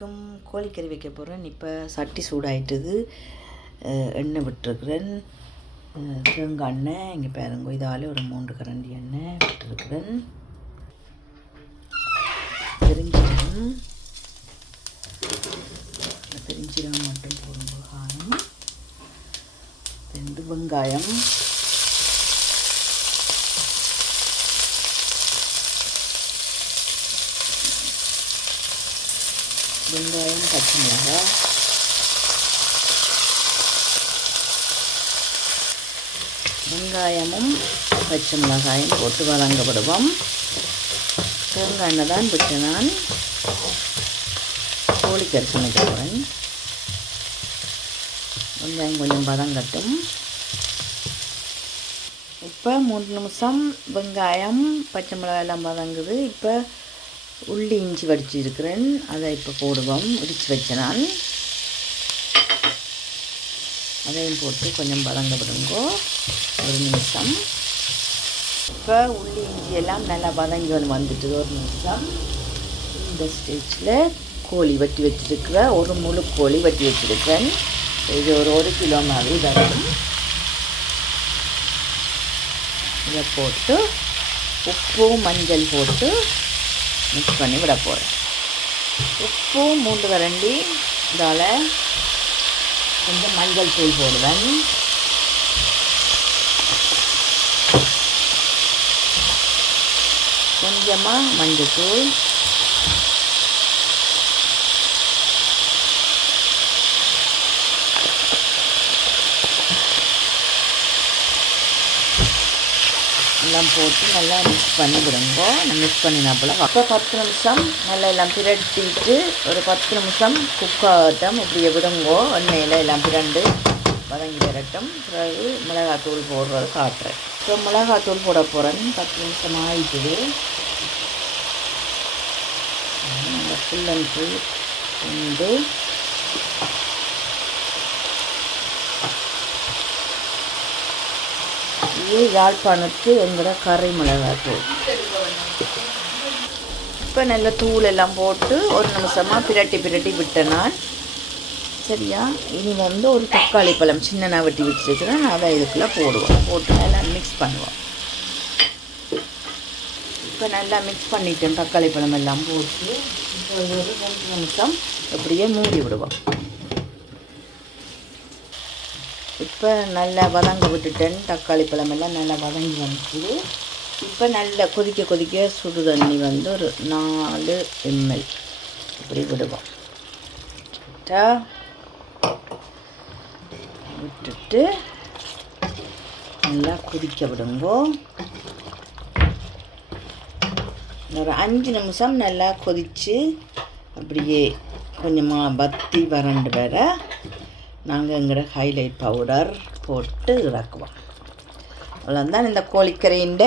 கோழிக்கறி வைக்க போகிறேன். இப்போ சட்டி சூடாயிட்டுது. எண்ணெய் விட்டுருக்குறேன். தேங்காய் எண்ணெய் இங்கே பாருங்க. இதால் ஒரு 3 கரண்டி எண்ணெய் விட்டுருக்குறேன். பெருஞ்சீரகம் மட்டும் போடும்போது காணும். 2 வெங்காயம், பச்சை மிளகாய், வெங்காயமும் பச்சை மிளகாயும் போட்டு வதங்கப்படுவோம். தேங்காய் எண்ணெய் தான் விட்டு நான் கோழிக்கறி சமைக்க போகிறேன். வெங்காயம் கொஞ்சம் வதங்கட்டும். இப்போ 3 நிமிஷம் வெங்காயம் பச்சை மிளகாய் எல்லாம் வதங்குது. இப்போ உள்ளி இஞ்சி வடிச்சிருக்கிறேன். அதை இப்போ போடுவோம். இடித்து வச்சேன் நான். அதையும் போட்டு கொஞ்சம் வதங்க விடுங்கோ 1 நிமிஷம். இப்போ உள்ளி இஞ்சி எல்லாம் நல்லா வதங்கி வந்துட்டு 1 நிமிஷம். இந்த ஸ்டேஜில் கோழி வெட்டி வச்சுருக்கிறேன். ஒரு முழு கோழி வெட்டி வச்சுருக்கிறேன். இது ஒரு 1 கிலோ மாதிரி வரும். இதை போட்டு உப்பு மஞ்சள் போட்டு மிக்ஸ் பண்ணி விட போகிறேன். உப்பு 3 கரண்டி. இதால் கொஞ்சம் மஞ்சள் தூள் போடுவேன். கொஞ்சமாக மஞ்சள் தூள், எல்லாம் போட்டு நல்லா மிக்ஸ் பண்ணி விடுங்க. மிக்ஸ் பண்ணினாப்புல அப்போ 10 நிமிஷம் நல்லா எல்லாம் பிரட்டிட்டு ஒரு 10 நிமிஷம் குக் ஆகட்டும். இப்படியே விடுங்கோ. எண்ணெயில் எல்லாம் பிரண்டு வதங்கி வரட்டும். பிறகு மிளகாத்தூள் போடுறது காட்டுறேன். இப்போ மிளகாத்தூள் போட போகிறேன். 10 நிமிஷம் ஆகிட்டுது. ஃபுல் அண்ட் ஃபுல் வந்து இது யாழ்ப்பாணத்து எங்களோட கறி மிளகாத்தூள். இப்போ நல்ல தூள் எல்லாம் போட்டு 1 நிமிஷமாக பிரட்டி விட்டேன் நான். சரியா? இனி வந்து ஒரு தக்காளி பழம் சின்னனா வெட்டி வச்சுருக்கிறேன். அதை இதுக்குள்ளே போடுவோம். போட்டு நல்லா மிக்ஸ் பண்ணுவோம். இப்போ நல்லா மிக்ஸ் பண்ணிட்டேன். தக்காளி பழம் எல்லாம் போட்டு இப்போ ஒரு 2 நிமிஷம் அப்படியே மூடி விடுவோம். இப்போ நல்லா வதங்க விட்டுட்டேன். தக்காளி பழமெல்லாம் நல்லா வதங்கி வந்துச்சு. இப்போ நல்லா கொதிக்க சுடு தண்ணி வந்து ஒரு 4 ml இப்படி விடுவோம். விட்டுட்டு நல்லா கொதிக்க விடுங்கோ. ஒரு 5 நிமிஷம் நல்லா கொதித்து அப்படியே கொஞ்சமாக வத்தி வறண்டு வர நாங்கள் எங்களோட ஹைலைட் பவுடர் போட்டு இறக்குவோம். அவ்வளோதான் இந்த கோழிக்கறியின்